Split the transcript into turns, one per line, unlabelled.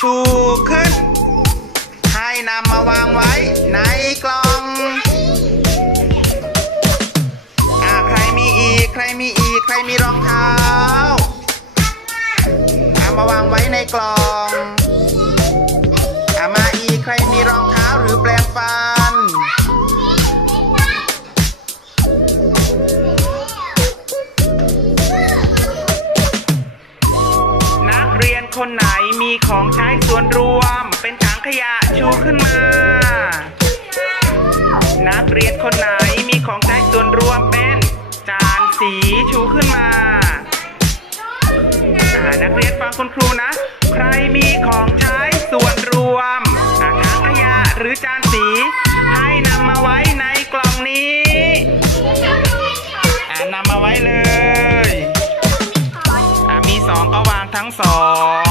ชูขึ้น ให้นำมาวางไว้ในกล่องอ่าใครมีอีก ใครมีอีก ใครมีรองเท้าเอามาวางไว้ในกล่องอามาอีใครมีรองเท้าหรือแปลงฟัน คนไหนมีของใช้ส่วนรวม เป็นถังขยะชูขึ้นมา นักเรียนคนไหนมีของใช้ส่วนรวมเป็นจานสีชูขึ้นมานักเรียนฟังคุณครูนะ ใครมีของใช้ส่วนรวมถังขยะหรือจานสี ให้นำมาไว้ในกล่องนี้นำมาไว้เลยมีสองก็วางทั้งสอง